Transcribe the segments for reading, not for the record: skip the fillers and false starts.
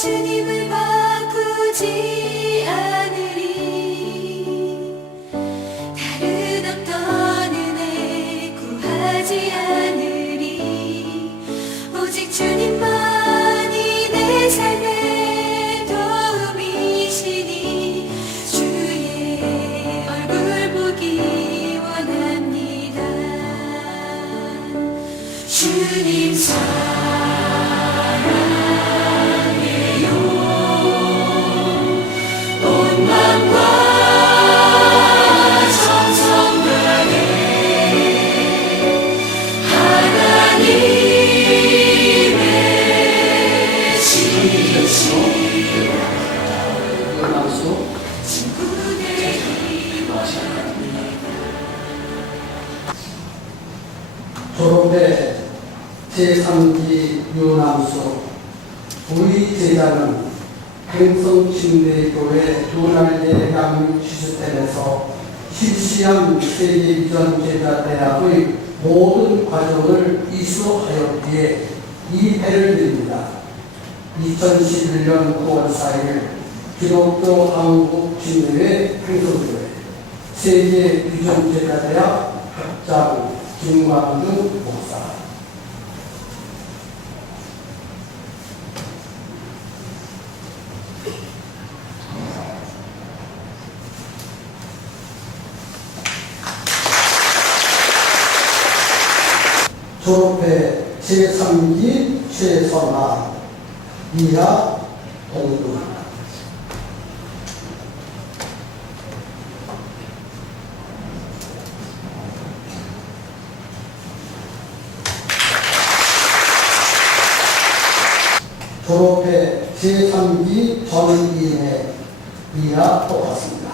주님을 바꾸지 않으리. 다른 어떤 은혜 구하지 않으리. 오직 주님만이 내 삶의 도움이시니 주의 얼굴 보기 원합니다. 주님 사랑해요. 온 맘과 정성 다해 하나님의 졸업회 제3기 유남수 우리 제자는 행성침례교회 두날대 양육 시스템에서 실시한 세계비전 제자대학의 모든 과정을 이수하였기에 이 해를 드립니다. 2011년 9월 4일 기독교 한국침례회 행성교회 세계비전 제자대학 학장 김광준 목사. 졸업회 제3기 최선아 이하 동두. 졸업회 제3기 전인혜 이하 똑같습니다.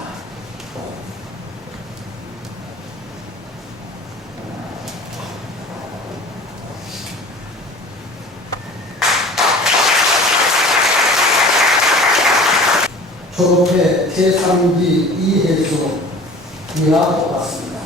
졸업회 제3기 이혜수 이하 똑같습니다.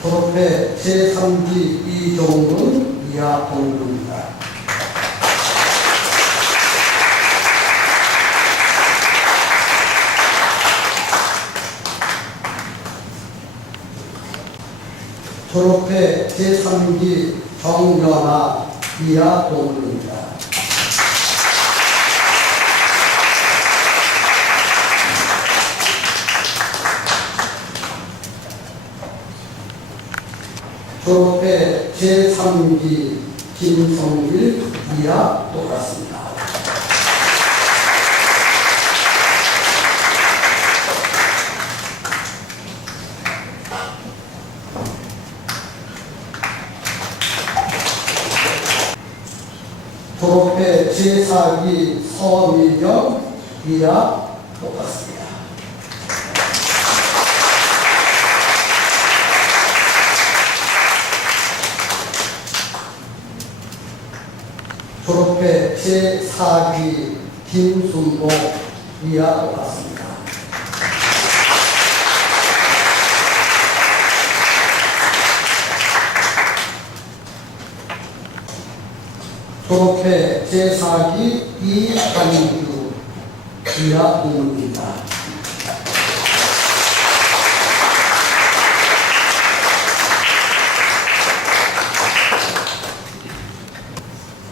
졸업회 제3기 이종근 이하 동료입니다. 졸업회 제3기 정연아 이하 동료입니다. 졸업회 제3기 김성길 이하 똑같습니다. 졸업회 제4기 서미경 이하 똑같습니다. 졸업회 제4기 김순복 이하 똑같습니다. 졸업회 제4기 이한규 이하 동료입니다.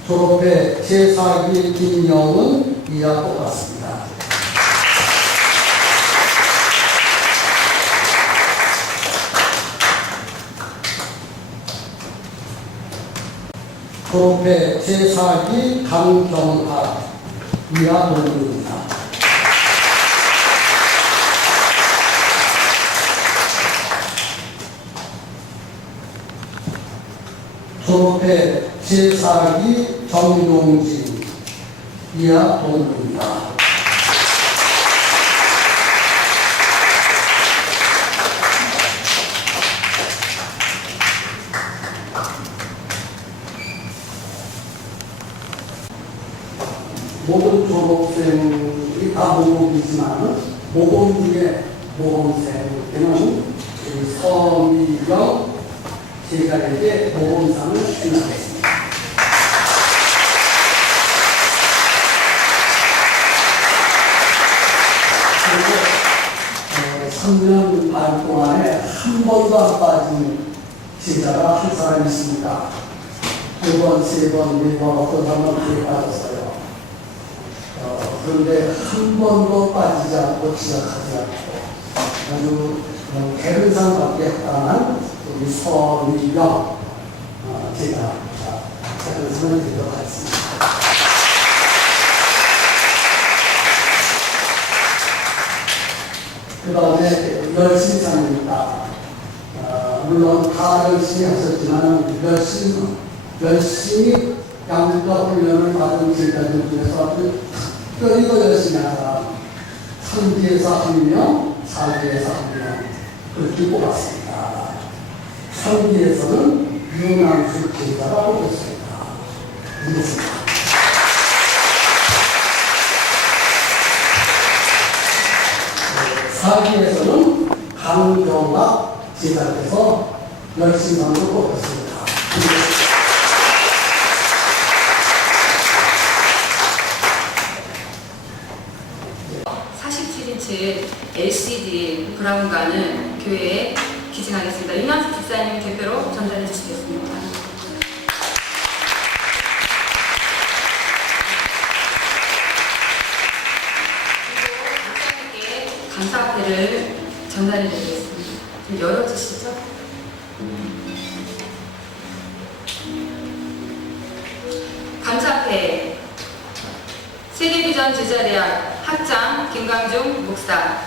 졸업회 제4기 김영은 이하 똑같습니다. 졸업회 제4기 강경학 이하 동료입니다. 졸업회 제4기 정용진 이하 동료입니다. 모든 졸업생이 다 목록이지만 모범 중에 모범생에는 서미경 제자에게 모범상을 수여하겠습니다. 그리고 3년 반 동안에 한 번도 안 빠진 제자가 한 사람 있습니다. 2번, 3번, 4번 어떤 사람은 기회 빠졌어요. 그런데 한 번도 빠지지 않고 지각하지 않고 아주 개근상밖에 합당한 우리 서미경 제가 개근상을 드리도록 하겠습니다. 그 다음에 열심상입니다. 물론 다 열심히 하셨지만 열심히 양육과 훈련을 받은 제자들 중에서 아주 특별히 더 열심히 한 사람, 상기에서 1명, 사기에서 1명 그렇게 뽑았습니다. 상기에서는 윤남수 제자가 뽑혔습니다. 이렇습니다. 사기에서는 강경락 제자께서 열심상으로 뽑혔습니다. 47인치 LCD 브라운관을 교회에 기증하겠습니다. 윤남수 집사님 대표로 전달해 주시겠습니다. 그리고 목사님께 감사패를 전달해 드리겠습니다. 좀 열어주시죠. 감사패 세계비전 제자대학 학장 김광중 목사,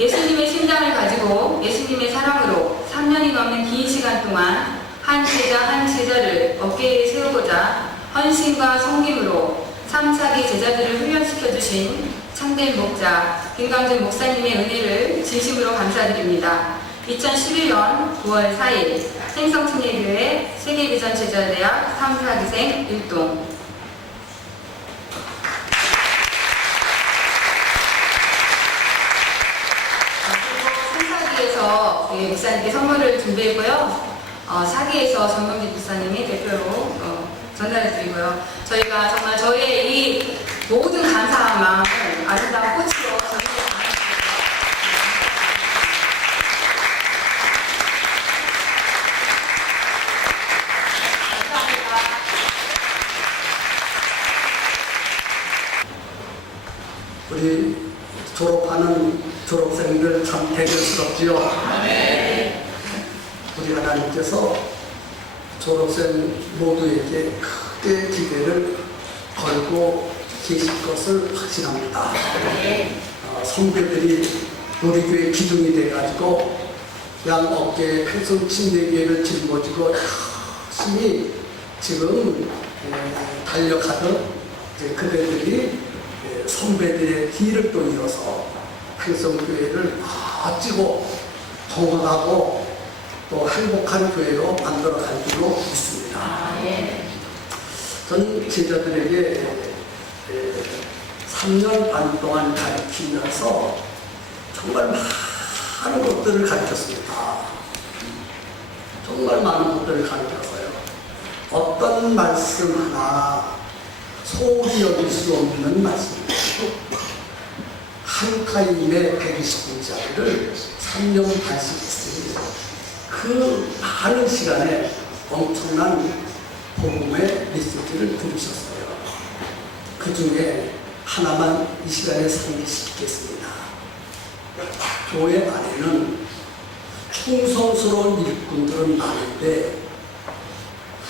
예수님의 심장을 가지고 예수님의 사랑으로 3년이 넘는 긴 시간 동안 한 제자 한 제자를 어깨에 세우고자 헌신과 섬김으로 3차기 제자들을 훈련시켜주신 참된 목자 김광중 목사님의 은혜를 진심으로 감사드립니다. 2011년 9월 4일 생성침례교회 세계비전 제자대학 3, 4기생 1동. 목사님께 선물을 준비했고요. 사기에서 정경진 목사님이 대표로 전달해 드리고요. 저희가 정말 저희의 이 모든 감사한 마음을 아름다운 꽃으로 전해드립니다. 감사합니다. 우리 졸업하는 졸업생들 참 대견스럽지요. 우리 하나님께서 졸업생 모두에게 크게 기대를 걸고 계실 것을 확신합니다. 선배들이 우리 교회 기둥이 돼가지고 양 어깨에 팽성침례교회를 짊어지고 열심히 지금 달려가던 그대들이 선배들의 뒤를 또 이어서 팽성교회를 멋지고 건강하고 또 행복한 교회로 만들어갈 줄로 믿습니다. 저는 제자들에게 3년 반 동안 가르치면서 정말 많은 것들을 가르쳤습니다. 정말 많은 것들을 가르쳤어요. 어떤 말씀 하나 소홀히 여길 수 없는 말씀입니다. 한 타임에 120분짜리를 3년 반씩 했으니 그 많은 시간에 엄청난 복음의 메시지를 들으셨어요. 그 중에 하나만 이 시간에 상기시키겠습니다. 교회 안에는 충성스러운 일꾼들은 많은데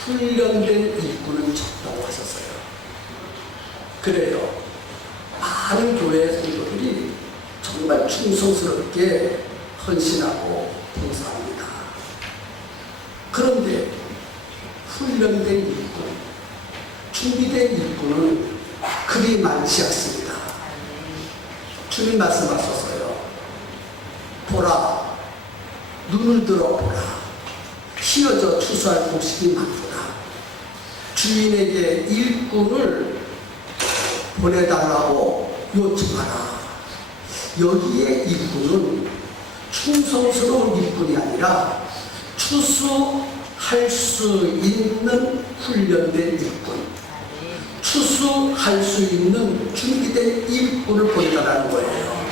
훈련된 일꾼은 적다고 하셨어요. 그래요. 많은 교회 성도들이 정말 충성스럽게 헌신하고 봉사합니다. 그런데 훈련된 일꾼, 준비된 일꾼은 그리 많지 않습니다. 주님 말씀하셨어요. 보라, 눈을 들어 보라. 휘어져 추수할 곡식이 많구나. 주인에게 일꾼을 보내달라고 요청하라. 여기에 일꾼은 충성스러운 일꾼이 아니라 추수할 수 있는 훈련된 일꾼, 추수할 수 있는 준비된 일꾼을 보내달라는 거예요.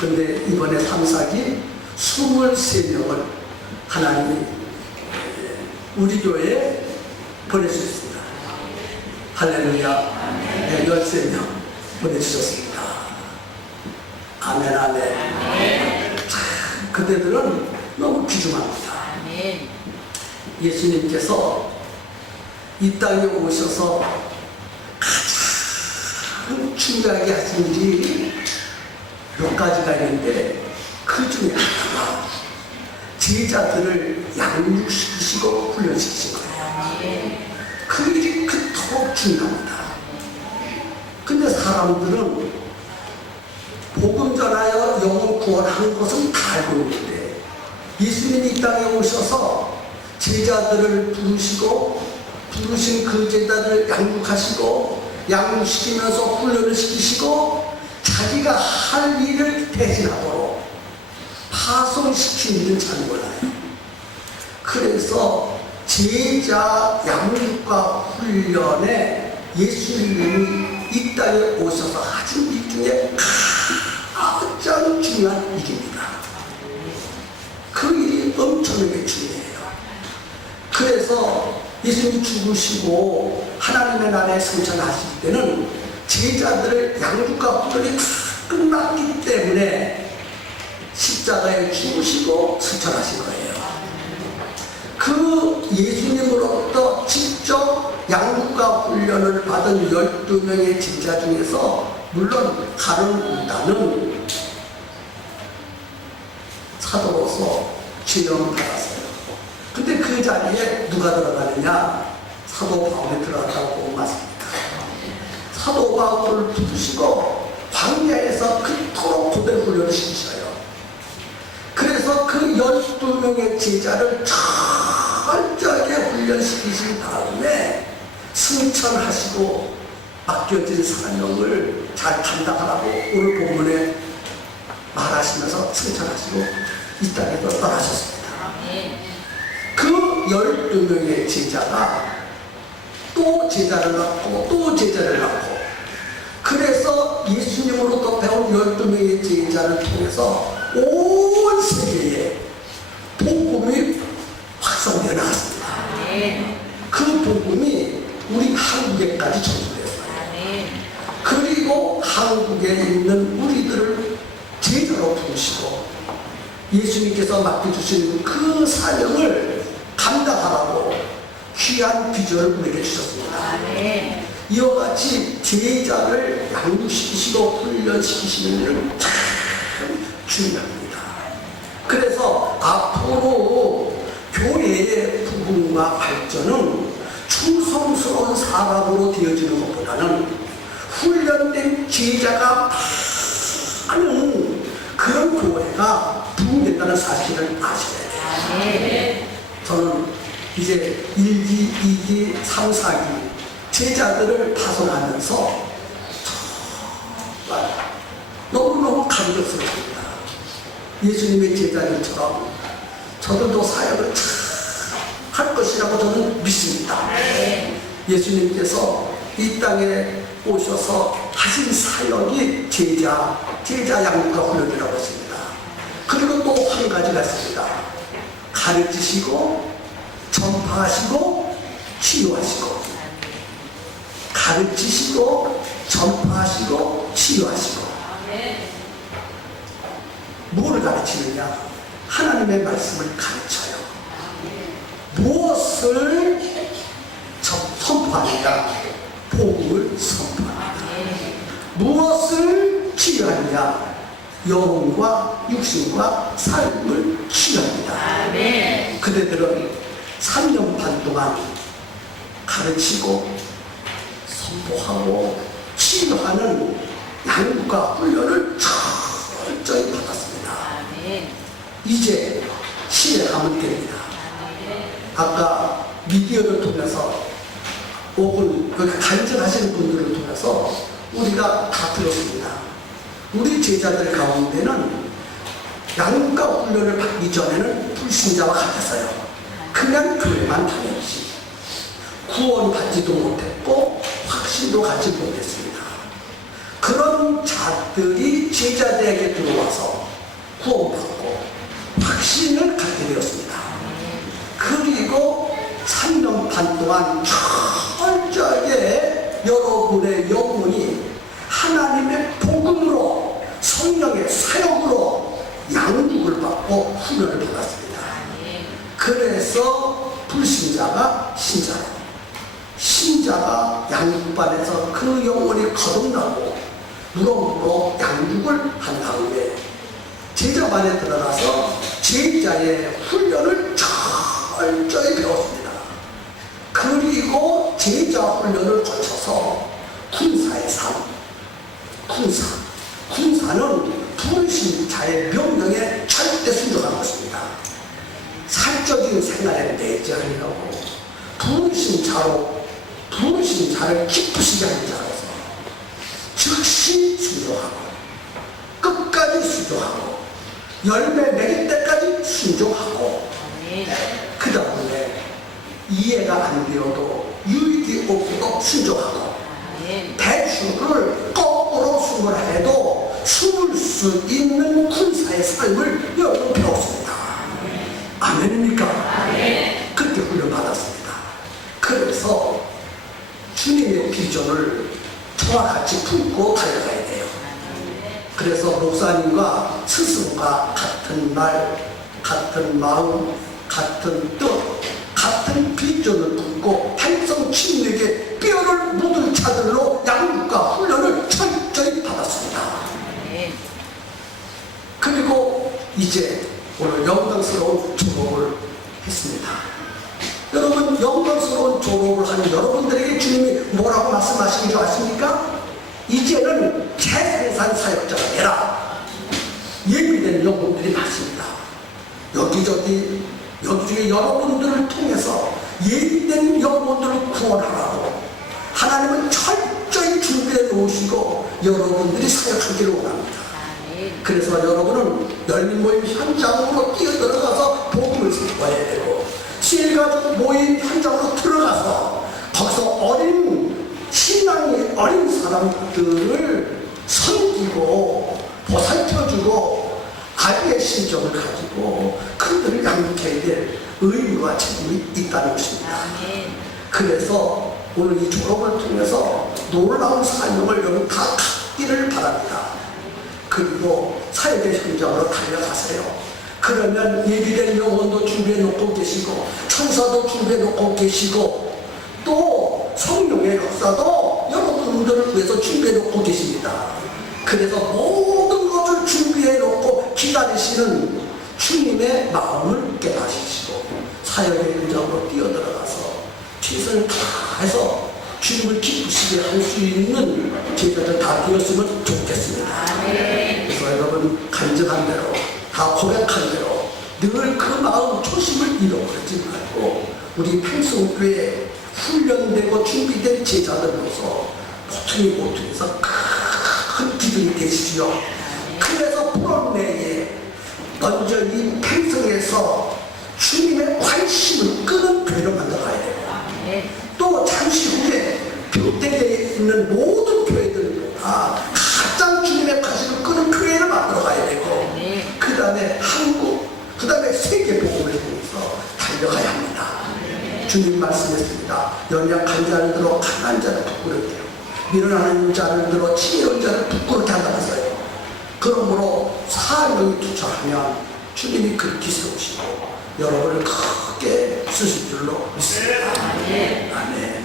그런데 이번에 3사기 23명을 하나님이 우리 교회에 보내주셨습니다. 할렐루야. 네, 13명 보내주셨습니다. 아멘, 아멘. 참, 그대들은 너무 귀중합니다. 예수님께서 이 땅에 오셔서 가장 중요하게 하신 일이 몇 가지가 있는데 그 중에 하나가 제자들을 양육시키시고 훈련시키신 거예요. 그 일이 그토록 중요합니다. 근데 사람들은 복음 전하여 영혼 구원하는 것은 다 알고 있는데 예수님이 이 땅에 오셔서 제자들을 부르신 그 제자들을 양육하시고 양육시키면서 훈련을 시키시고 자기가 할 일을 대신하도록 파송시킨 일은 잘 몰라요. 그래서 제자 양육과 훈련에 예수님이 이 땅에 오셔서 하신 일 중에 가장 중요한 일입니다. 그 일이 엄청나게 중요해요. 그래서 예수님이 죽으시고 하나님의 나라에 승천하실 때는 제자들의 양육과 훈련이 다 끝났기 때문에 십자가에 죽으시고 승천하신 거예요. 그 예수님으로부터 직접 양육과 훈련을 받은 12명의 제자 중에서 물론 가룟 유다는 사도로서 지명을 받았어요. 근데 그 자리에 누가 들어가느냐? 사도 바울이 들어갔다고 보면 맞습니다. 사도 바울을 부르시고 광야에서 그토록 고대 훈련을 시키셔요. 그래서 그 12명의 제자를 철저하게 훈련시키신 다음에 승천하시고 맡겨진 사명을 잘 감당하라고 오늘 본문에 말하시면서 승천하시고 이 땅에서 떠나셨습니다. 그 12명의 제자가 또 제자를 낳고 또 제자를 낳고 그래서 예수님으로부터 배운 12명의 제자를 통해서 온 세계에 복음이 확산되어 나갔습니다. 그 복음이 우리 한국에까지 전수되었어요. 그리고 한국에 있는 우리들을 제자로 부르시고 예수님께서 맡겨주신 그 사명을 감당하라고 귀한 비전을 우리에게 주셨습니다. 이와 같이 제자를 양육시키시고 훈련시키시는 일은 참 중요합니다. 그래서 앞으로 교회의 부흥과 발전은 충성스러운 사람으로 되어지는 것보다는 훈련된 제자가 많은 그런 교회가 부흥된다는 사실을 아셔야 돼요. 저는 이제 1기, 2기, 3, 4기 제자들을 파송하면서 정말 너무너무 감격스럽습니다. 예수님의 제자들처럼 저들도 사역을 할 것이라고 저는 믿습니다. 예수님께서 이 땅에 오셔서 하신 사역이 제자 양육과 훈련이라고 했습니다. 그리고 또 한 가지가 있습니다. 가르치시고 전파하시고 치유하시고 가르치시고 전파하시고 치유하시고 뭐를 가르치느냐? 하나님의 말씀을 가르쳐요. 무엇을 선포하느냐? 복음을 선포합니다. 무엇을 치유하느냐? 영혼과 육신과 삶을 치유합니다. 그대들은 3년 반 동안 가르치고 선포하고 치유하는 양육과 훈련을 철저히 받았습니다. 이제 실행하면 됩니다. 아까 미디어를 통해서 혹은 간증하시는 분들을 통해서 우리가 다 들었습니다. 우리 제자들 가운데는 양육과 훈련을 받기 전에는 불신자와 같았어요. 그냥 교회만 다녔지 구원받지도 못했고 확신도 갖지 못했습니다. 그런 자들이 제자들에게 들어와서 구원받고 확신을 갖게 되었습니다. 그리고 3년 반 동안 철저하게 여러분의 영혼이 하나님의 복음으로 성령의 사역으로 양육을 받고 훈련을 받았습니다. 그래서 불신자가 신자로, 신자가 양육반에서 그 영혼이 거듭나고 무럭무럭 양육을 한 다음에 제자반에 들어가서 제자의 훈련을 철저히 배웠습니다. 그리고 제자 훈련을 거쳐서 군사의 삶, 군사는 부르신 자의 명령에 절대 순종하는 것입니다. 사적인 생활에 내재하려고 부르신 자를 기쁘시게 하는 자로서 즉시 순종하고 끝까지 순종하고 열매 맺을 때까지 순종하고 그 다음에 이해가 안 되어도 유익이 없어도 순종하고 배추를 거꾸로 숨을 해도 숨을 수 있는 군사의 삶을 여러분 배웠습니다. 아멘입니까? 그때 훈련받았습니다. 그래서 주님의 비전을 저와 같이 품고 달려가야 돼요. 그래서 목사님과 스승과 같은 날, 같은 마음, 같은 뜻, 같은 비전을 품고 달성 친구에게 뼈를 묻은 자들로 양육과 훈련을 철저히 받았습니다. 그리고 이제 오늘 영광스러운 졸업을 했습니다. 여러분, 영광스러운 졸업을 하는 여러분들에게 주님이 뭐라고 말씀하시는 줄 아십니까? 이제는 재생산 사역자가 되라. 예비된 영혼들이 많습니다. 여기저기 여기저기 여러분들을 통해서 예비된 영혼들을 구원하라고 하나님은 철저히 준비해 놓으시고 여러분들이 사역하기를 원합니다. 그래서 여러분은 열린 모임 현장으로 뛰어들어가서 복음을 선포해야 되고, 지혜가족 모임 현장으로 들어가서 거기서 어린 신앙이 어린 사람들을 섬기고 보살펴주고 아이의 심정을 가지고 그들을 양육해야 될 의무와 책임이 있다는 것입니다. 그래서 오늘 이 졸업을 통해서 놀라운 사명을 여러분 다 갖기를 바랍니다. 그리고 사역의 현장으로 달려가세요. 그러면 예비된 영혼도 준비해 놓고 계시고 천사도 준비해 놓고 계시고 또 성령의 역사도 여러분들을 위해서 준비해 놓고 계십니다. 그래서 모든 것을 준비해 놓고 기다리시는 주님의 마음을 깨닫으시고 사역의 현장으로 뛰어들어가서 최선을 다해서 주님을 기쁘시게 할 수 있는 제자들 다 되었으면 좋겠습니다. 그래서 여러분 간증한 대로 다 고백한 대로 늘 그 마음 초심을 잃어버리지 말고 우리 평성교회 훈련되고 준비된 제자들로서 모퉁이에서 큰 기둥이 되시지요. 그래서 불원내에 먼저 이 평성에서 주님의 관심을 끄는 교회를 만들어가야 돼요. 또 잠시 후에 평택에 있는 모든 교회들보다 가장 주님의 관심을 끄는 교회를 만들어가야 되고 그 다음에 한국, 그 다음에 세계 복음을 통해서 달려가야 합니다. 주님 말씀했습니다. 연약한 자를 들어 강한 자를 부끄럽게 하고 밀어나는 자를 들어 치밀한 자를 부끄럽게 한다고 했어요. 그러므로 사명이 투철하면 주님이 그렇게 세우시고 여러분을 크게 쓰실 줄로 믿습니다. 아멘.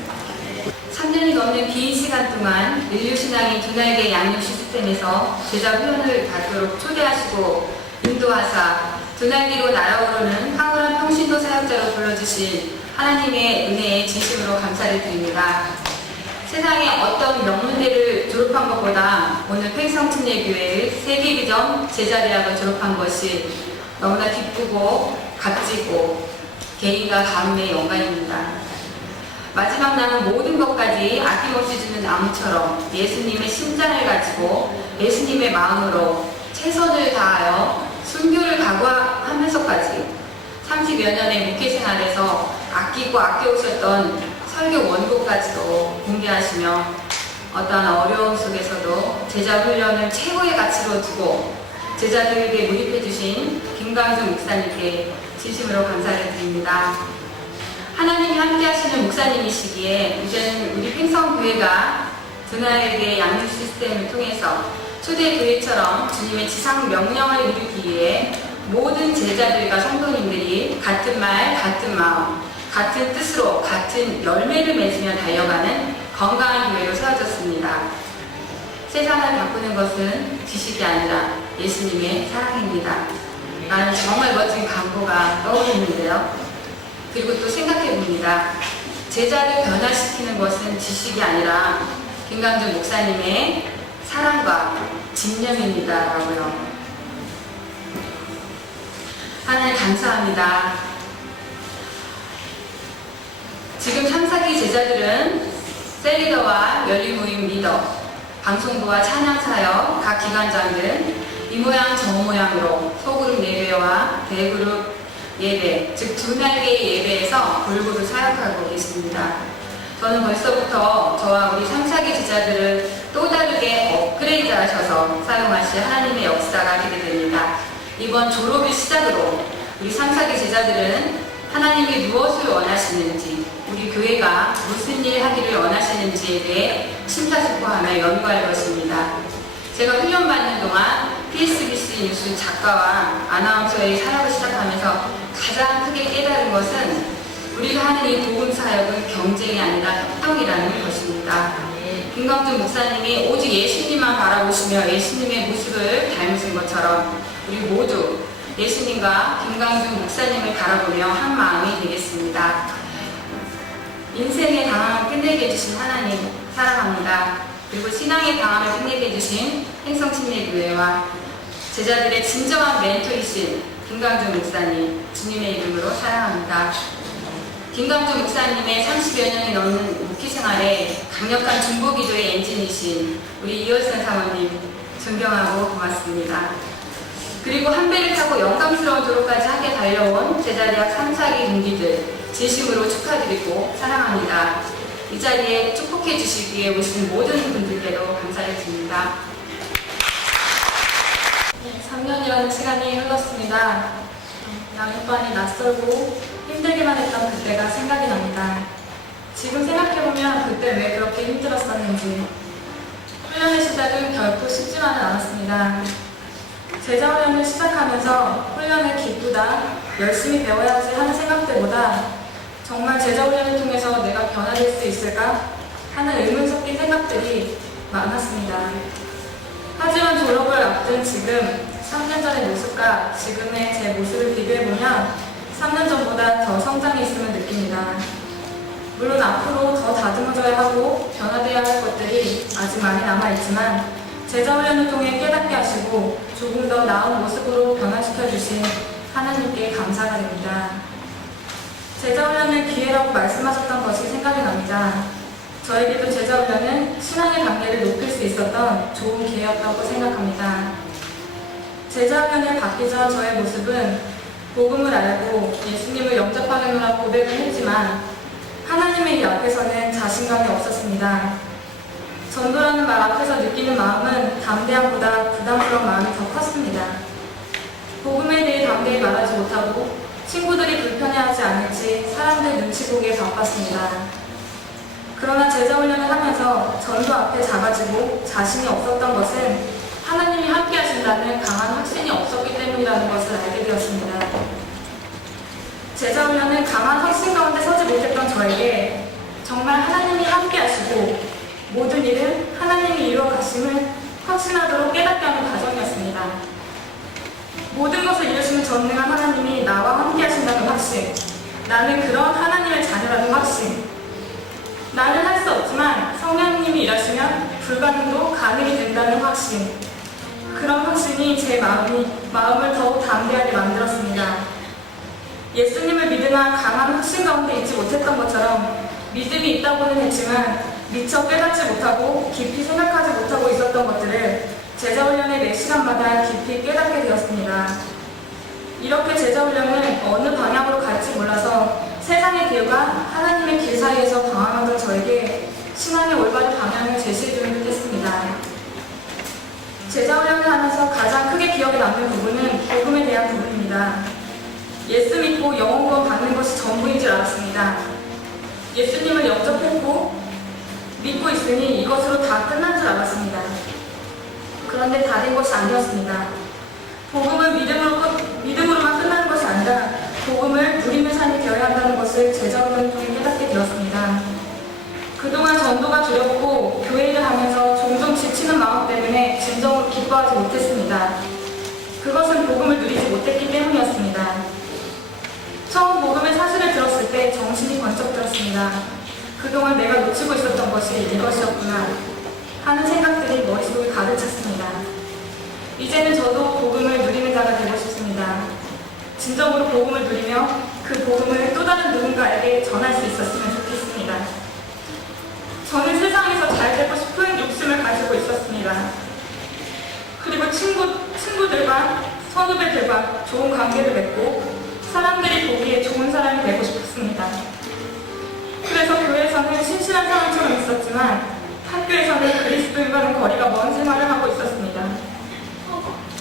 3년이 넘는 긴 시간 동안 인류신앙의 두 날개 양육 시스템에서 제자 훈련을 받도록 초대하시고 인도하사 두 날개로 날아오르는 탁월한 평신도 사역자로 불러주신 하나님의 은혜에 진심으로 감사를 드립니다. 세상에 어떤 명문대를 졸업한 것보다 오늘 팽성침례교회의 세계비전 제자대학을 졸업한 것이 너무나 기쁘고 값지고 개인과 가문의 영광입니다. 마지막 남은 모든 것까지 아낌없이 주는 나무처럼 예수님의 심장을 가지고 예수님의 마음으로 최선을 다하여 순교를 각오하면서까지 30여 년의 목회 생활에서 아끼고 아껴오셨던 설교 원고까지도 공개하시며 어떠한 어려움 속에서도 제자 훈련을 최고의 가치로 두고 제자들에게 모집해 주신 김광준 목사님께 진심으로 감사를 드립니다. 하나님이 함께 하시는 목사님이시기에 이제는 우리 팽성교회가 드나에게 양육 시스템을 통해서 초대교회처럼 주님의 지상 명령을 이루기 위해 모든 제자들과 성도님들이 같은 말, 같은 마음, 같은 뜻으로 같은 열매를 맺으며 달려가는 건강한 교회로 세워졌습니다. 세상을 바꾸는 것은 지식이 아니라 예수님의 사랑입니다. 라는 정말 멋진 광고가 떠오르는데요. 그리고 또 생각해 봅니다. 제자를 변화시키는 것은 지식이 아니라 김광준 목사님의 사랑과 집념입니다. 라고요. 하나님 감사합니다. 지금 3사기 제자들은 셀리더와 열리모임 리더, 방송부와 찬양사역, 각 기관장들, 이 모양 저 모양으로 소그룹 예배와 대그룹 예배, 즉 두 날개의 예배에서 골고루 사역하고 계십니다. 저는 벌써부터 저와 우리 3사기 제자들을 또 다르게 업그레이드 하셔서 사용하실 하나님의 역사가 기대됩니다. 이번 졸업을 시작으로 우리 3사기 제자들은 하나님이 무엇을 원하시는지, 우리 교회가 무슨 일 하기를 원하시는지에 대해 심사숙고하며 연구할 것입니다. 제가 훈련받는 동안 PSBC 뉴스 작가와 아나운서의 사역을 시작하면서 가장 크게 깨달은 것은 우리가 하는 이 복음 사역은 경쟁이 아니라 협동이라는 것입니다. 김광준 목사님이 오직 예수님만 바라보시며 예수님의 모습을 닮으신 것처럼 우리 모두 예수님과 김광준 목사님을 바라보며 한 마음이 되겠습니다. 인생의 당함을 끝내게 해주신 하나님 사랑합니다. 그리고 신앙의 당함을 끝내게 해주신 행성침례교회와 제자들의 진정한 멘토이신 김광준 목사님 주님의 이름으로 사랑합니다. 김광준 목사님의 30여 년이 넘는 목회 생활에 강력한 중보기도의 엔진이신 우리 이월선 사모님 존경하고 고맙습니다. 그리고 한 배를 타고 영광스러운 졸업까지 함께 달려온 제자대학 3사기 동기들 진심으로 축하드리고 사랑합니다. 이 자리에 축복해 주시기에 오신 모든 분들께도 감사를 드립니다. 3년이라는 시간이 흘렀습니다. 양육반이 낯설고 힘들기만 했던 그때가 생각이 납니다. 지금 생각해보면 그때 왜 그렇게 힘들었었는지. 훈련의 시작은 결코 쉽지만은 않았습니다. 제자 훈련을 시작하면서 훈련을 기쁘다, 열심히 배워야지 하는 생각들보다 정말 제자 훈련을 통해서 내가 변화될 수 있을까 하는 의문 섞인 생각들이 많았습니다. 하지만 졸업을 앞둔 지금 3년 전의 모습과 지금의 제 모습을 비교해보면 3년 전보다 더 성장이 있음을 느낍니다. 물론 앞으로 더 다듬어져야 하고 변화되어야 할 것들이 아직 많이 남아있지만 제자 훈련을 통해 깨닫게 하시고 조금 더 나은 모습으로 변화시켜 주신 하나님께 감사가 됩니다. 제자 훈련을 기회라고 말씀하셨던 것이 생각이 납니다. 저에게도 제자 훈련은 신앙의 단계를 높일 수 있었던 좋은 기회였다고 생각합니다. 제자 훈련을 받기 전 저의 모습은 복음을 알고 예수님을 영접하느라 고백을 했지만 하나님의 일 앞에서는 자신감이 없었습니다. 전도라는 말 앞에서 느끼는 마음은 담대함보다 부담스러운 마음이 더 컸습니다. 복음에 대해 담대히 말하지 못하고 친구들이 불편해하지 않을지 사람들 눈치 보기에 바빴습니다. 그러나 제자 훈련을 하면서 전도 앞에 작아지고 자신이 없었던 것은 하나님이 함께 하신다는 강한 확신이 없었기 때문이라는 것을 알게 되었습니다. 제자 훈련은 강한 확신 가운데 서지 못했던 저에게 정말 하나님이 함께 하시고 모든 일은 하나님이 이루어 가심을 확신하도록 깨닫게 하는 과정이었습니다. 모든 것을 이루시는 전능한 하나님이 나와 함께 하신다는 확신, 나는 그런 하나님의 자녀라는 확신, 나는 할 수 없지만 성령님이 일하시면 불가능도 가능이 된다는 확신, 그런 확신이 제 마음을 더욱 담대하게 만들었습니다. 예수님을 믿으나 강한 확신 가운데 있지 못했던 것처럼 믿음이 있다고는 했지만 미처 깨닫지 못하고 깊이 생각하지 못하고 있었던 것들을 제자훈련의 매 시간마다 깊이 깨닫게 되었습니다. 이렇게 제자훈련은 어느 방향으로 갈지 몰라서 세상의 길과 하나님의 길 사이에서 방황하던 저에게 신앙의 올바른 방향을 제시해주는 듯 했습니다. 제자훈련을 하면서 가장 크게 기억에 남는 부분은 복음에 대한 부분입니다. 예수 믿고 영혼구원 받는 것이 전부인 줄 알았습니다. 예수님을 영접했고 믿고 있으니 이것으로 다 끝난 줄 알았습니다. 그런데 다 된 것이 아니었습니다. 복음은 믿음으로만 끝나는 것이 아니라 복음을 누리는 삶이 되어야 한다는 것을 제자훈련을 통해 깨닫게 되었습니다. 그동안 전도가 두렵고 교회 일을 하면서 종종 지치는 마음 때문에 진정으로 기뻐하지 못했습니다. 그것은 복음을 누리지 못했기 때문이었습니다. 처음 복음의 사실을 들었을 때 정신이 번쩍 들었습니다. 그동안 내가 놓치고 있었던 것이 이것이었구나 하는 생각들이 머릿속에 가득 찼습니다. 이제는 저도 복음을 누리는 자가 되고 싶습니다. 진정으로 복음을 누리며 그 복음을 또 다른 누군가에게 전할 수 있었으면 좋겠습니다. 저는 세상에서 잘 되고 싶은 욕심을 가지고 있었습니다. 그리고 친구들과 선후배들과 좋은 관계를 맺고 사람들이 보기에 좋은 사람이 되고 싶었습니다. 그래서 교회에서는 신실한 사람처럼 있었지만 학교에서는 그리스도인과는 거리가 먼 생활을 하고 있었습니다.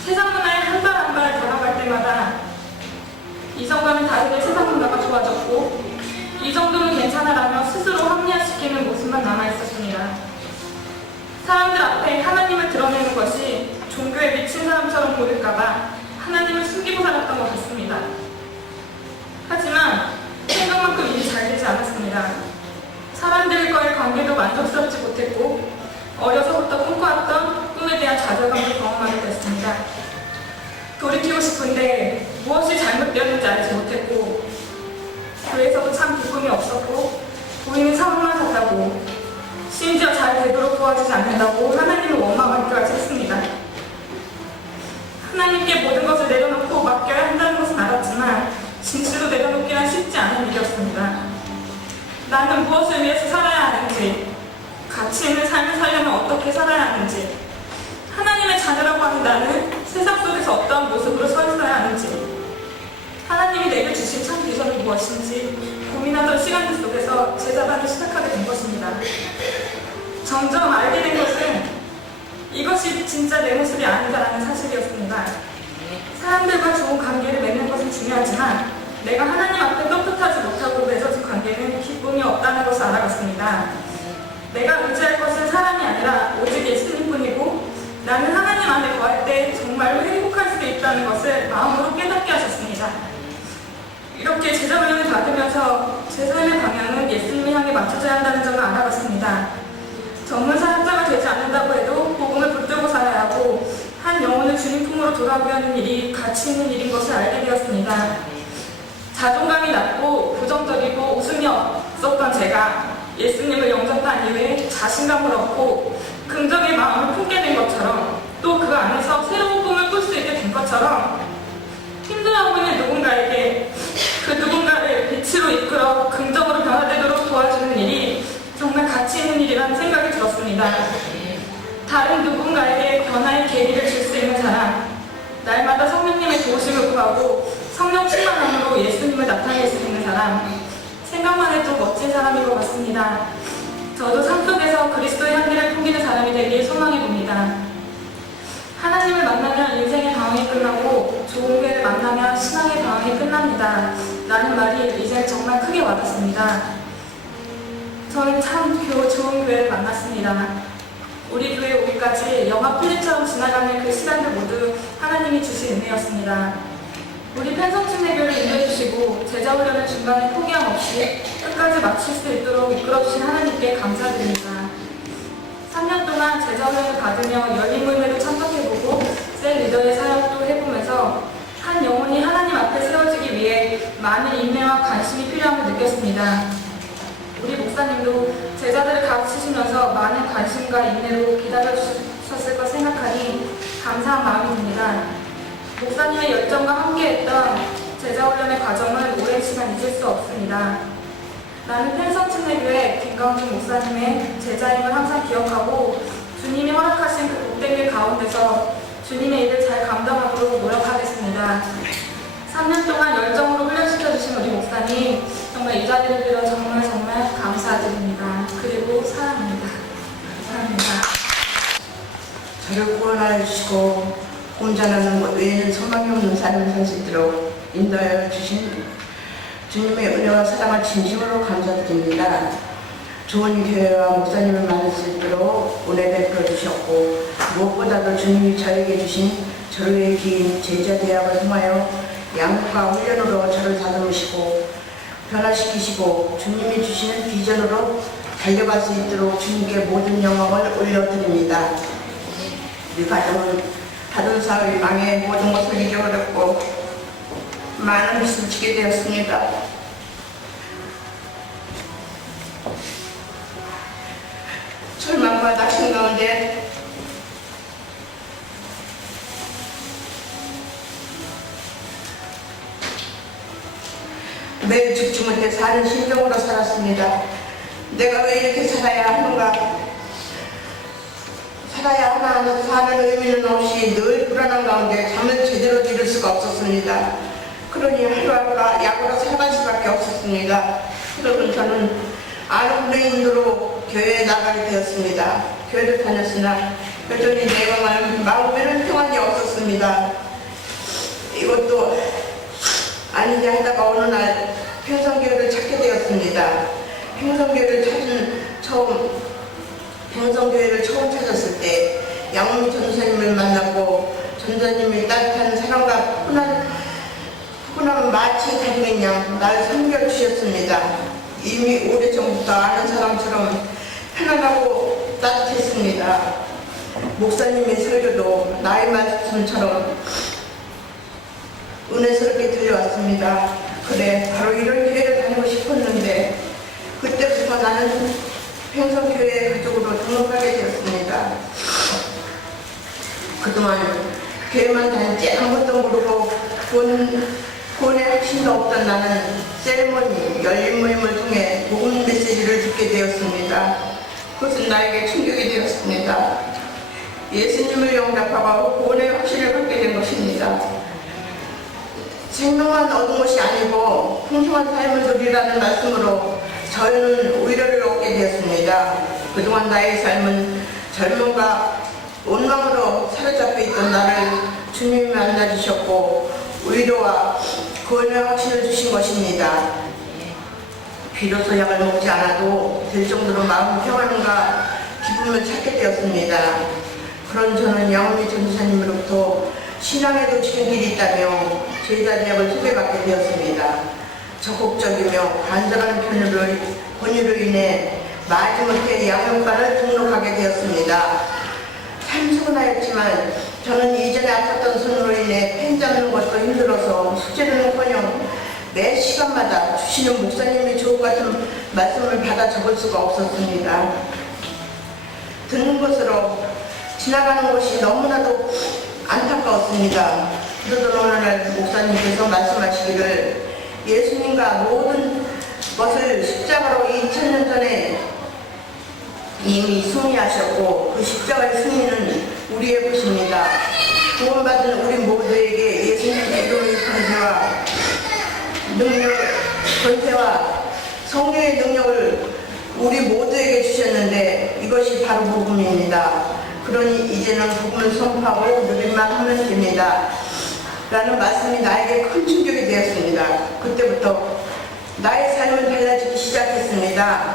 세상 문화에 한 발 한 발 다가갈 때마다 이전과는 다르게 세상 문화가 좋아졌고 이 정도는 괜찮아라며 스스로 합리화시키는 모습만 남아있었습니다. 사람들 앞에 하나님을 드러내는 것이 종교에 미친 사람처럼 보일까봐 하나님을 숨기고 살았던 것 같습니다. 하지만 생각만큼 일이 잘 되지 않았습니다. 사람들과의 관계도 만족스럽지 못했고 어려서부터 꿈꿔왔던 꿈에 대한 좌절감도 경험하게 됐습니다. 돌이키고 싶은데 무엇이 잘못되었는지 알지 못했고 교회에서도 참 기쁨이 없었고 보이는 사물만 같다고 심지어 잘 되도록 도와주지 않는다고 하나님을 원망하기까지 했습니다. 하나님께 모든 것을 내려놓고 맡겨야 한다는 것은 알았지만 진실로 내려놓기는 쉽지 않은 일이었습니다. 나는 무엇을 위해서 살아야 하는지, 가치 있는 삶을 살려면 어떻게 살아야 하는지, 하나님의 자녀라고 하는 나는 세상 속에서 어떠한 모습으로 서 있어야 하는지, 하나님이 내게 주신 참 비전이 무엇인지 고민하던 시간들 속에서 제자반을 시작하게 된 것입니다. 점점 알게 된 것은 이것이 진짜 내 모습이 아니다라는 사실이었습니다. 사람들과 좋은 관계를 맺는 것은 중요하지만 내가 하나님 앞에 떳떳하지 못하고 맺어진 관계는 기쁨이 없다는 것을 알아갔습니다. 내가 의지할 것은 사람이 아니라 오직 예수님뿐이고 나는 하나님 안에 거할 때 정말로 행복할 수 있다는 것을 마음으로 깨닫게 하셨습니다. 이렇게 제자훈련을 받으면서 제 삶의 방향은 예수님을 향해 맞춰져야 한다는 점을 알아갔습니다. 전문 사역자가 되지 않는다고 해도 복음을 붙들고 살아야 하고 한 영혼을 주님 품으로 돌아오게 하는 일이 가치 있는 일인 것을 알게 되었습니다. 자존감이 낮고 부정적이고 웃음이 없었던 제가 예수님을 영접한 이후에 자신감을 얻고 긍정의 마음을 품게 된 것처럼 또 그 안에서 새로운 꿈을 꿀 수 있게 된 것처럼 힘들어하고 있는 누군가에게 그 누군가를 빛으로 이끌어 긍정으로 변화되도록 도와주는 일이 정말 가치 있는 일이라는 생각이 들었습니다. 다른 누군가에게 변화의 계기를 줄 수 있는 사람, 날마다 성령님의 도우심을 구하고 성령 충만함으로 예수님을 나타낼 수 있는 사람, 생각만 해도 멋진 사람인 것 같습니다. 저도 삶 속에서 그리스도의 향기를 풍기는 사람이 되길 소망해 봅니다. 하나님을 만나면 인생의 방황이 끝나고 좋은 교회를 만나면 신앙의 방황이 끝납니다. 라는 말이 이제 정말 크게 와닿습니다. 저는 참 좋은 교회를 만났습니다. 우리 교회 오기까지 영화 필름처럼 지나가는 그 시간들 모두 하나님이 주신 은혜였습니다. 우리 펜성침례교를 인도해주시고 제자훈련을 중간에 포기함 없이 끝까지 마칠 수 있도록 이끌어주신 하나님께 감사드립니다. 3년 동안 제자훈련을 받으며 열린 모임에도 참석해보고 셀 리더의 사역도 해보면서 한 영혼이 하나님 앞에 세워지기 위해 많은 인내와 관심이 필요함을 느꼈습니다. 우리 목사님도 제자들을 가르치시면서 많은 관심과 인내로 기다려주셨을 것 생각하니 감사한 마음이 듭니다. 목사님의 열정과 함께했던 제자훈련의 과정은 오랜 시간 잊을 수 없습니다. 나는 펜성침례교회 김광준 목사님의 제자임을 항상 기억하고 주님이 허락하신 그 복된 길 가운데서 주님의 일을 잘 감당하도록 노력하겠습니다. 3년 동안 열정으로 훈련시켜주신 우리 목사님 정말 이 자리를 빌어 정말 감사드립니다. 그리고 사랑합니다. 감사합니다. 저를 구원하여 주시고 혼자라는 것 외에는 소망이 없는 삶을 살 수 있도록 인도하여 주신 주님의 은혜와 사랑을 진심으로 감사드립니다. 좋은 교회와 목사님을 만날 수 있도록 은혜 베풀어 주셨고 무엇보다도 주님이 저에게 주신 절로의 긴 제자 대학을 통하여 양육과 훈련으로 저를 다듬으시고 변화시키시고 주님이 주시는 비전으로 달려갈 수 있도록 주님께 모든 영광을 올려드립니다. 우리 가정은 다른 사회의 망해 모든 것을 잊어버렸고 많은 빚을 지게 되었습니다. 절망과 낙심 가운데 매일 죽지 못해 사는 심정으로 살았습니다. 내가 왜 이렇게 살아야 하는가? 살아야 하나 사는 의미는 없이 늘 불안한 가운데 잠을 제대로 이룰 수가 없었습니다. 그러니 하루하루가 약으로 살아갈 수밖에 없었습니다. 그러면 저는 아는 브레인으로 교회에 나가게 되었습니다. 교회를 다녔으나 여전히 내가 마음에는 평안이 없었습니다. 이것도 아니지 하다가 어느 날 평성교회를 찾게 되었습니다. 평성교회를 처음 찾았을 때 양훈미 전사님을 만나고 전사님의 따뜻한 사랑과 푸근함은 마치 가족인 양 날 섬겨주셨습니다. 이미 오래전부터 아는 사람처럼 편안하고 따뜻했습니다. 목사님의 설교도 나의 말씀처럼 은혜스럽게 들려왔습니다. 그래, 바로 이런 교회를 다니고 싶었는데 그때부터 나는 평성교회 가족으로 등록하게 되었습니다. 그동안 교회만 다녔지 아무것도 모르고 구원의 확신도 없던 나는 세리머니, 열린 모임을 통해 복음 메시지를 듣게 되었습니다. 그것은 나에게 충격이 되었습니다. 예수님을 영접하고 구원의 확신을 갖게 된 것입니다. 생명만 얻은 것이 아니고 풍성한 삶을 누리라는 말씀으로 저는 위로를 얻게 되었습니다. 그동안 나의 삶은 절망과 원망으로 사로잡혀 있던 나를 주님이 만나주셨고 위로와 구원의 확신을 주신 것입니다. 비로소 약을 먹지 않아도 될 정도로 마음 평안과 기쁨을 찾게 되었습니다. 그런 저는 양훈미 전도사님으로부터 신앙에도 지킨 길이 있다며 제자 대학을 소개받게 되었습니다. 적극적이며 간절한 권유로 인해 마지못해 양육관을 등록하게 되었습니다. 참 서운하였지만 저는 이전에 아팠던 손으로 인해 펜 잡는 것도 힘들어서 숙제는커녕 매 시간마다 주시는 목사님의 조언 같은 말씀을 받아 적을 수가 없었습니다. 듣는 것으로 지나가는 것이 너무나도 안타까웠습니다. 그러던 어느 날 목사님께서 말씀하시기를 예수님과 모든 것을 십자가로 2000년 전에 이미 승리하셨고 그 십자가의 승리는 우리의 것입니다. 구원받은 우리 모두에게 예수님의 이름의 권세와 성령의 능력을 우리 모두에게 주셨는데 이것이 바로 복음입니다. 그러니 이제는 복음을 선포하고 누릴만 하면 됩니다. 라는 말씀이 나에게 큰 충격이 되었습니다. 그때부터 나의 삶은 달라지기 시작했습니다.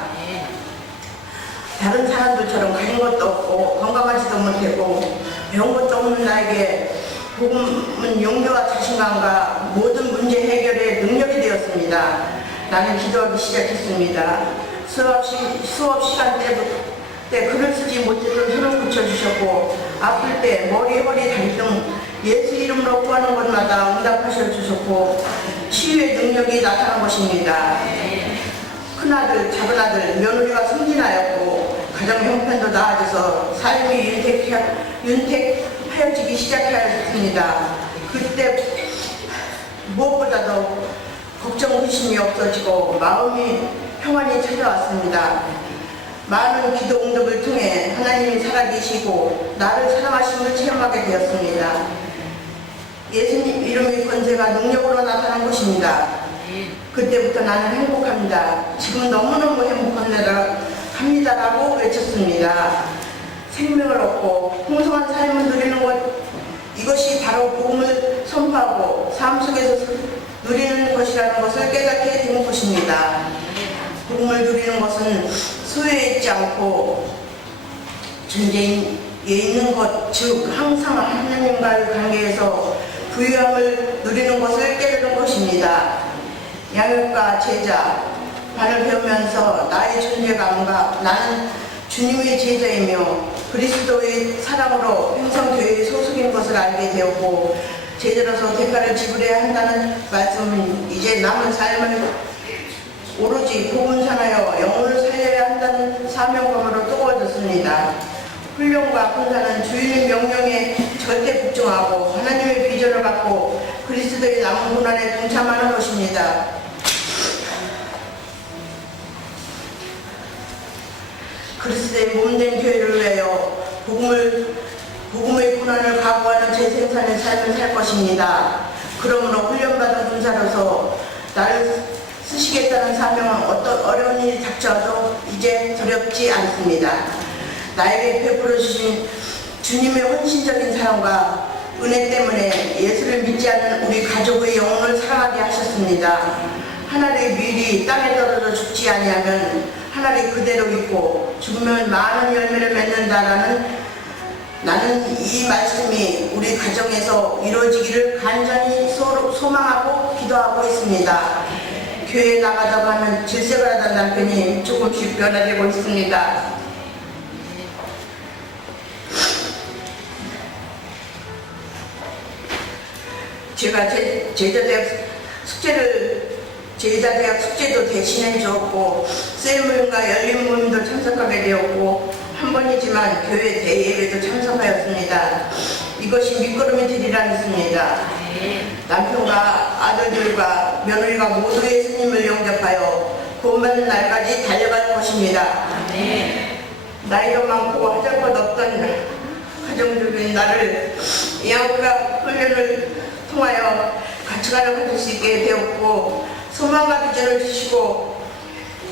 다른 사람들처럼 가진 것도 없고 건강하지도 못하고 배운 것도 없는 나에게 복음은 용기와 자신감과 모든 문제 해결의 능력이 되었습니다. 나는 기도하기 시작했습니다. 수업 시간 때 글을 쓰지 못했던 손을 고쳐주셨고 아플 때 머리, 허리, 다리 등 예수 이름으로 구하는 것마다 응답하셔 주셨고 치유의 능력이 나타난 것입니다. 큰아들, 작은아들, 며느리가 승진하였고 가정 형편도 나아져서 삶이 윤택하여지기 시작하였습니다. 그때 무엇보다도 걱정, 의심이 없어지고 마음이 평안이 찾아왔습니다. 많은 기도 응답을 통해 하나님이 살아계시고 나를 사랑하심을 체험하게 되었습니다. 예수님 이름의 권세가 능력으로 나타난 것입니다. 그때부터 나는 행복합니다. 지금 너무너무 행복합니다라고 외쳤습니다. 생명을 얻고 풍성한 삶을 누리는 것, 이것이 바로 복음을 선포하고 삶 속에서 누리는 것이라는 것을 깨닫게 된 것입니다. 복음을 누리는 것은 소유에 있지 않고 존재에 있는 것, 즉 항상 하나님과의 관계에서 부유함을 누리는 것을 깨닫는 것입니다. 양육과 제자, 반을 배우면서 나의 존재감과 나는 주님의 제자이며 그리스도의 사랑으로 행성교회의 소속인 것을 알게 되었고, 제자로서 대가를 지불해야 한다는 말씀은 이제 남은 삶을 오로지 복음 전하여 영혼을 살려야 한다는 사명감으로 뜨거워졌습니다. 훈련과 군사는 주인의 명령에 절대 복종하고 하나님의 비전을 갖고 그리스도의 남은 고난에 동참하는 것입니다. 그리스도의 몸된 교회를 위하여 복음의 고난을 각오하는 재생산의 삶을 살 것입니다. 그러므로 훈련받은 군사로서 나를 쓰시겠다는 사명은 어떤 어려운 일이 닥쳐도 이제 두렵지 않습니다. 나에게 베풀어 주신 주님의 헌신적인 사랑과 은혜 때문에 예수를 믿지 않는 우리 가족의 영혼을 사랑하게 하셨습니다. 하늘의 밀이 땅에 떨어져 죽지 아니하면 하늘이 그대로 있고 죽으면 많은 열매를 맺는다라는, 나는 이 말씀이 우리 가정에서 이루어지기를 간절히 소망하고 기도하고 있습니다. 교회에 나가자고 하면 질색을 하던 남편이 조금씩 변화되고 있습니다. 제가 제자대학 숙제도 대신해 주었고 셀모임과 열린 모임도 참석하게 되었고 한 번이지만 교회 대예배도 참석하였습니다. 이것이 밑거름이 되리라 했습니다. 남편과 아들들과 며느리가 모두 예수님을 영접하여 구원받는 날까지 달려갈 것입니다. 나이도 많고 하잘 것 없던 가정적인 나를 양육과 훈련을 통하여 가치관을 가질 수 있게 되었고 소망과 비전을 주시고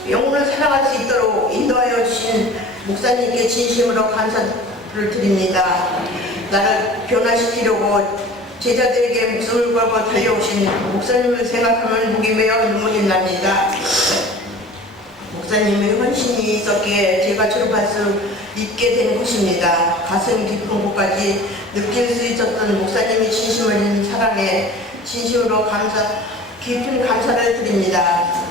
영혼을 살아갈 수 있도록 인도하여 주신 목사님께 진심으로 감사를 드립니다. 나를 변화시키려고 제자들에게 목숨을 걸고 달려오신 목사님을 생각하면 목이 메어 눈물이 납니다. 목사님의 헌신이 있었기에 제가 졸업할 수 있게 된 것입니다. 가슴 깊은 곳까지 느낄 수 있었던 목사님의 진심 어린 사랑에 진심으로 깊은 감사를 드립니다.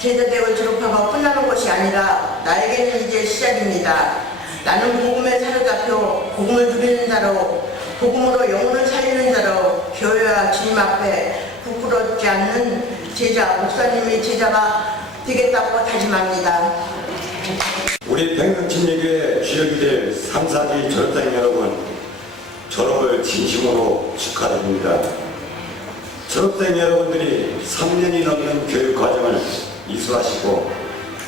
제자대학을 졸업하고 끝나는 것이 아니라 나에게는 이제 시작입니다. 나는 복음에 사로잡혀 복음을 누리는 자로, 복음으로 영혼을 살리는 자로 교회와 주님 앞에 부끄럽지 않는 제자, 목사님의 제자가 되겠다고 다짐합니다. 우리 백명침례교회 주역이 될 3, 4기 졸업생 여러분, 졸업을 진심으로 축하드립니다. 졸업생 여러분들이 3년이 넘는 교육 과정을 이수하시고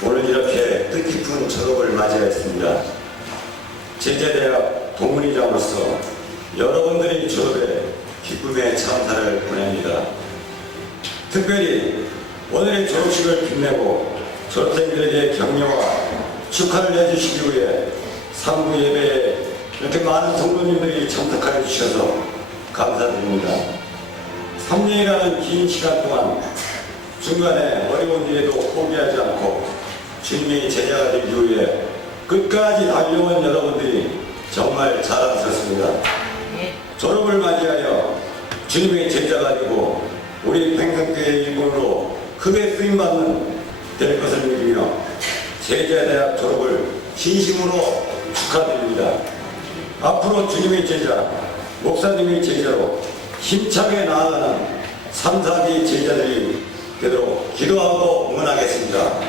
오늘 이렇게 뜻깊은 졸업을 맞이했습니다. 제자대학 동문회장으로서 여러분들의 졸업에 기쁨의 감사를 보냅니다. 특별히 오늘의 졸업식을 빛내고 졸업생들에게 격려와 축하를 해주시기 위해 상부 예배에 이렇게 많은 성도님들이 참석하여 주셔서 감사드립니다. 3년이라는 긴 시간 동안 중간에 어려운 일에도 포기하지 않고 주님의 제자가 되기 위해 끝까지 달려온 여러분들이 정말 자랑스럽습니다. 졸업을 맞이하여 주님의 제자가 되고 우리 평생교회 일꾼으로 크게 쓰임받는 될 것을 믿으며 제자대학 졸업을 진심으로 축하드립니다. 앞으로 주님의 제자, 목사님의 제자로 힘차게 나아가는 3, 4기 제자들이 되도록 기도하고 응원하겠습니다.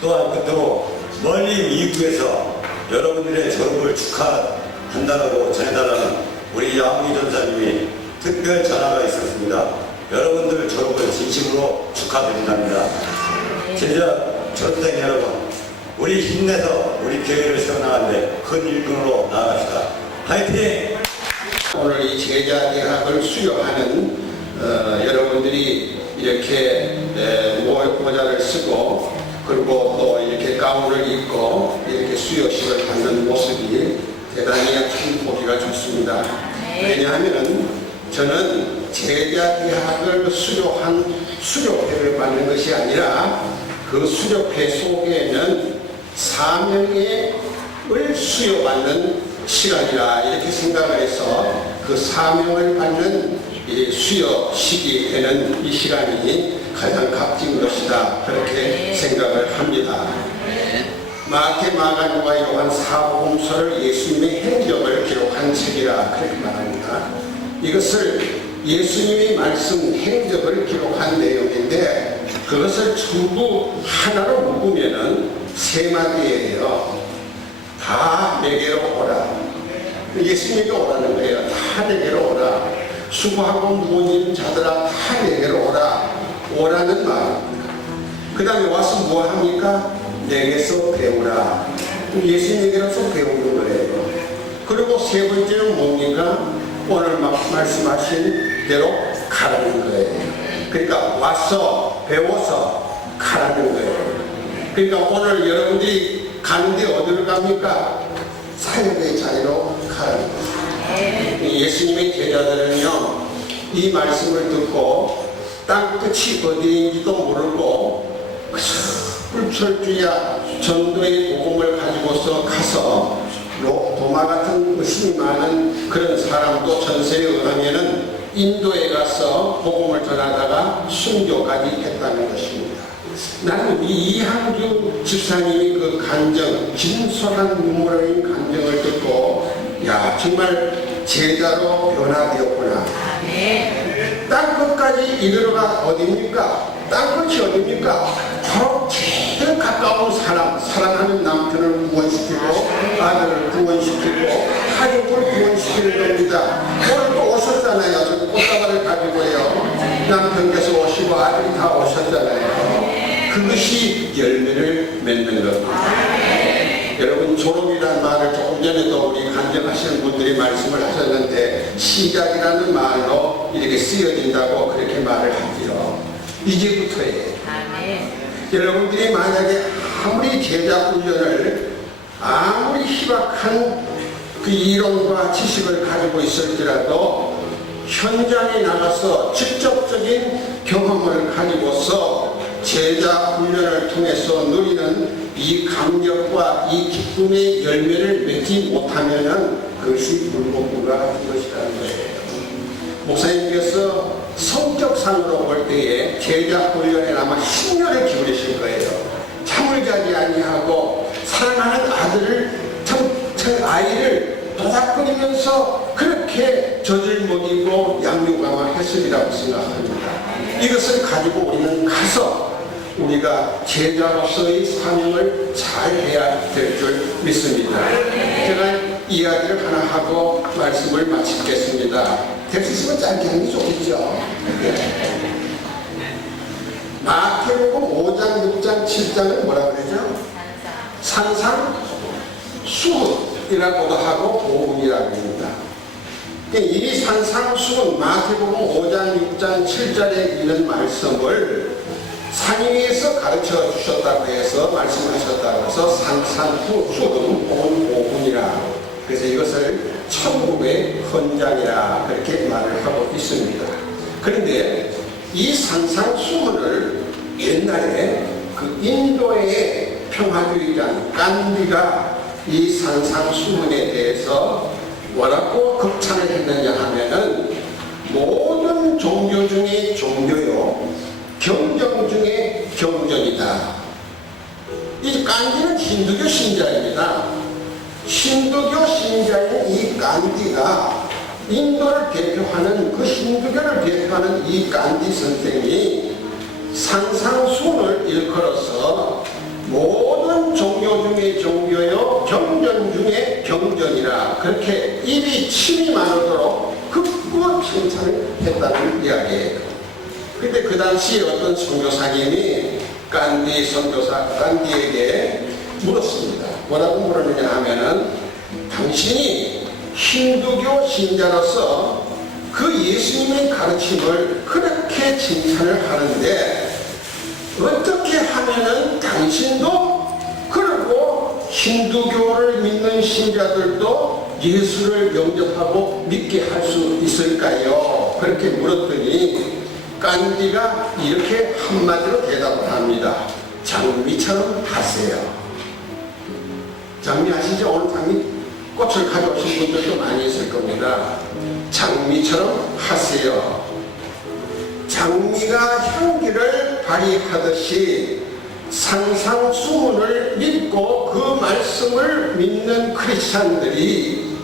또한 끝으로 멀리 미국에서 여러분들의 졸업을 축하한다고 전해달라는 우리 양희 전사님이 특별 전화가 있었습니다. 여러분들 졸업을 진심으로 축하드린답니다. 제자 전생 여러분, 우리 힘내서 우리 교회를 세워나가는데 큰 일꾼으로 나아갑시다. 화이팅! 오늘 이 제자대학을 수료하는 여러분들이 이렇게 모자를 쓰고 그리고 또 이렇게 가운을 입고 이렇게 수료식을 받는 모습이 대단히 참 보기가 좋습니다. 왜냐하면 저는 제자대학을 수료한 수료회를 받는 것이 아니라 그 수료회 속에는 사명을 수여받는 시간이라 이렇게 생각을 해서 그 사명을 받는 이 수여 시기에는 이 시간이 가장 값진 것이다 그렇게 생각을 합니다. 마태, 마가, 누가 요한 사복음서를 예수님의 행적을 기록한 책이라 그렇게 말합니다. 이것을 예수님의 말씀 행적을 기록한 내용인데 그것을 전부 하나로 묶으면은 세 마디예요. 다 내게로 오라. 예수님이 오라는 거예요. 다 내게로 오라. 수고하고 무거운 자들아 다 내게로 오라. 오라는 말입니다. 그 다음에 와서 뭐 합니까? 내게서 배우라. 예수님에게서 배우는 거예요. 그리고 세 번째는 뭡니까? 오늘 말씀하신 대로 가라는 거예요. 그러니까 와서 배워서 가라는 거예요. 그러니까 오늘 여러분들이 가는데 어디로 갑니까? 사역의 자리로 가라는 거예요. 예수님의 제자들은요, 이 말씀을 듣고 땅 끝이 어디인지도 모르고 불철주야 전도의 복음을 가지고서 가서 도마 같은 의심이 많은 그런 사람도 전세에 의하면은 인도에 가서 복음을 전하다가 순교까지 했다는 것입니다. 나는 이한규 집사님이 그 간정, 진솔한 눈물 흘린 간정을 듣고 야 정말 제자로 변화되었구나. 땅끝까지 이르러가 어디입니까? 땅끝이 어디입니까? 바로 제일 가까운 사람, 사랑하는 남편을 구원시키고 아들을 구원시키고 가족을 구원시키는 겁니다. 오늘 또 오셨잖아요. 꽃다발을 가지고요. 남편께서 오시고 아들이 다 오셨잖아요. 그것이 열매를 맺는 겁니다. 여러분 졸업이라는 말을 조금 전에도 우리 간증하시는 분들이 말씀을 하셨는데 시작이라는 말로 이렇게 쓰여진다고 그렇게 말을 하지요. 이제부터예요. 여러분들이 만약에 아무리 제자 훈련을 아무리 희박한 그 이론과 지식을 가지고 있을지라도 현장에 나가서 직접적인 경험을 가지고서 제자 훈련을 통해서 누리는 이 감격과 이 기쁨의 열매를 맺지 못하면은 그것이 불공부가 이것이라는 거예요. 목사님께서 성격상으로 볼 때에 제자 훈련에 아마 10년을 기울이실 거예요. 잠을 자지 아니하고 사랑하는 아들을 아이를 도닥거리면서 그렇게 젖을 먹이고 양육감을 했으리라고 생각합니다. 이것을 가지고 우리는 가서 우리가 제자로서의 사명을 잘 해야 될 줄 믿습니다. 제가 이야기를 하나 하고 말씀을 마치겠습니다. 텍스트 쓰면 짧게 하는 게 좋겠죠. 마태복음 5장, 6장, 7장을 뭐라 그러죠? 산상수훈이라고도 하고 복음이라고 합니다. 이 산상수훈 마태복음 5장, 6장, 7절에 있는 말씀을 산위에서 가르쳐 주셨다고 해서 말씀하셨다고 해서 산상수훈 복음이라 그래서 이것을 천국의 헌장이라 그렇게 말을 하고 있습니다. 그런데 이 산상수훈을 옛날에 그 인도의 평화주의자 간디가 이 산상수훈에 대해서 뭐라고 극찬을 했느냐 하면은 모든 종교 중에 종교요, 경전 중에 경전이다. 이 간디는 힌두교 신자입니다. 힌두교 신자인 이 간디가 인도를 대표하는 그 힌두교를 대표하는 이 간디 선생이 산상수훈을 일컬어서 모든 종교 중에 종교요 경전 중에 경전이라 그렇게 입이 침이 많도록 극구 칭찬을 했다는 이야기예요. 근데 그 당시 어떤 선교사님이 깐디에게 물었습니다. 뭐라고 물었느냐 하면은, 당신이 힌두교 신자로서 그 예수님의 가르침을 그렇게 칭찬을 하는데 어떻게 하면은 당신도 그리고 힌두교를 믿는 신자들도 예수를 영접하고 믿게 할 수 있을까요? 그렇게 물었더니 깐디가 이렇게 한마디로 대답을 합니다. 장미처럼 하세요. 장미 아시죠? 오늘 장미 꽃을 가져오신 분들도 많이 있을 겁니다. 장미처럼 하세요. 장미가 향기를 발휘하듯이 산상수훈을 믿고 그 말씀을 믿는 크리스찬들이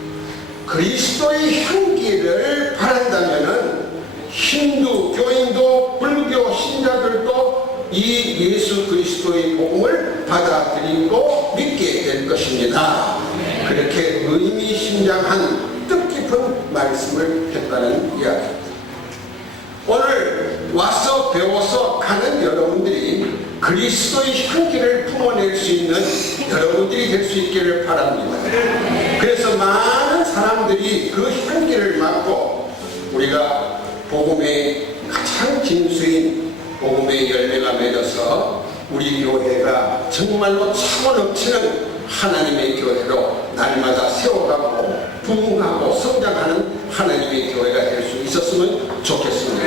그리스도의 향기를 바란다면은 힌두 교인도 불교 신자들도 이 예수 그리스도의 복음을 받아들이고 믿게 될 것입니다. 그렇게 의미심장한 뜻깊은 말씀을 했다는 이야기입니다. 오늘 와서 배워서 가는 여러분들이 그리스도의 향기를 품어낼 수 있는 여러분들이 될 수 있기를 바랍니다. 그래서 많은 사람들이 그 향기를 맡고 우리가 복음의 가장 진수인 복음의 열매가 맺어서 우리 교회가 정말로 차고 넘치는 하나님의 교회로 날마다 세워가고 부흥하고 성장하는 하나님의 교회가 될 수 있었으면 좋겠습니다.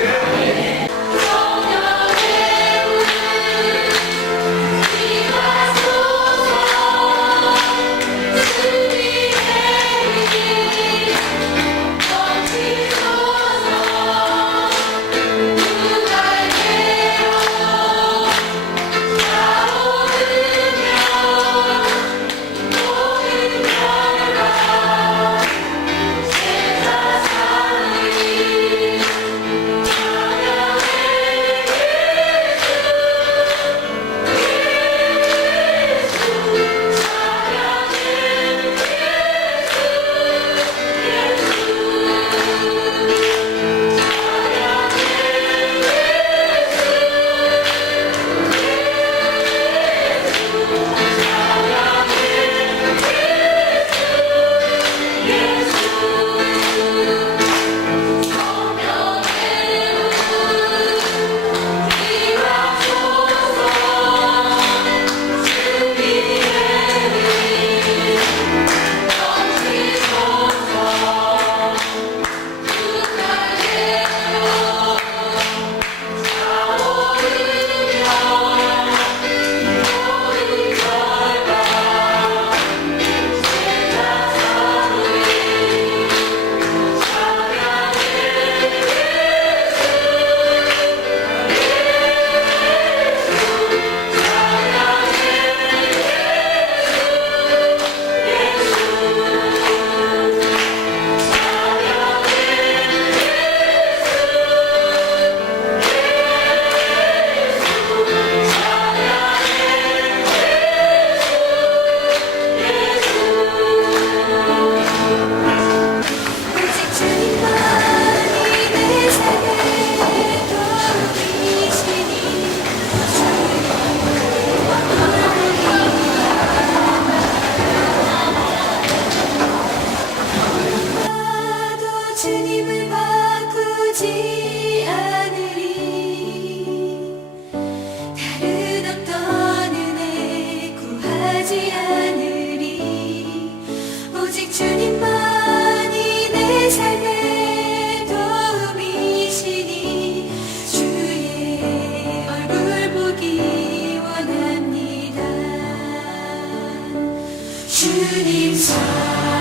주님 사랑